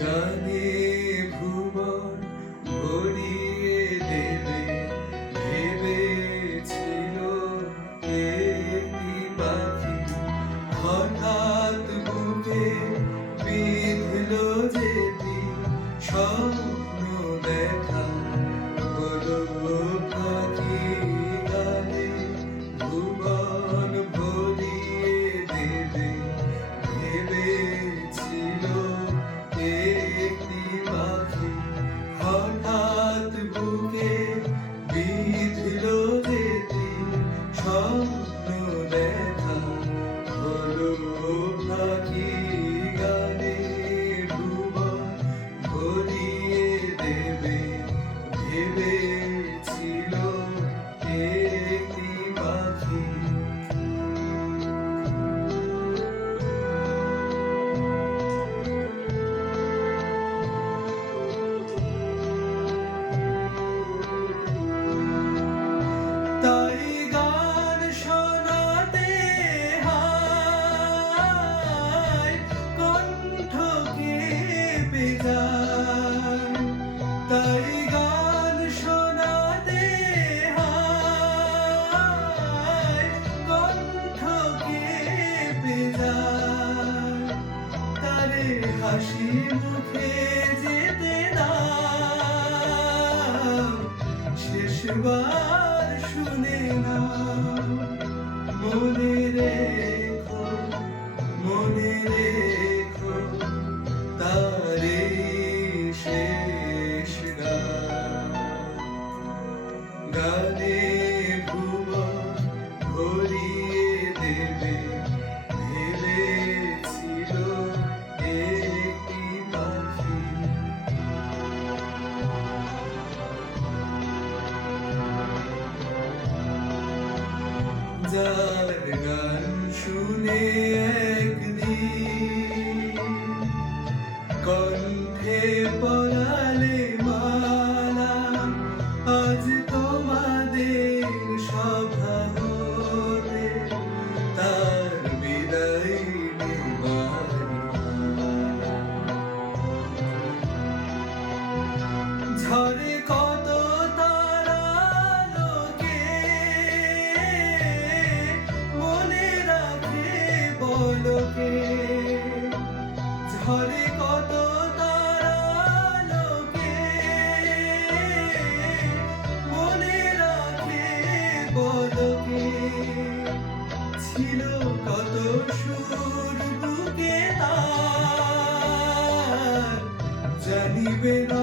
গানে ভুবন ভরিয়ে দেবে ভেবেছিল একটি পাখি, হঠাৎ বুকে বিঁধল যেটি স্বপ্ন দেখা হলো পাখি। গানে ভুবন ভরিয়ে দেবে ভেবেছিল একটি পাখি, হঠাৎ বুকে বিঁধল যেটি স্বপ্ন দেখা হলো পাখি। গানে ভুবন ভরিয়ে দেবে ভেবেছিল একটি পাখি। তাই গান শোনাতে হয় কণ্ঠ কেঁপে যায়, তাই গান শোনাতে হয় কণ্ঠ কেঁপে যায়। তারে হাসি মুখে যেতে দাও, শেষবার শুনে না। মনে রেখো, মনে রেখো তারে শেষ গান। গানে ভুবন ভরিয়ে দেবে ভেবেছিল একটি পাখি। যার গান শুনে একদিন কণ্ঠে পরালে মালা, আজ তোমাদের সভা হতে তার বিদায় নেবার মালা। ঝরে কত তারা লোকে মনে রাখে বলকে, ঝরে কত তারা লোকে মনে রাখে বলকে। ছিল কত সুর বুকে তার, জানিবে না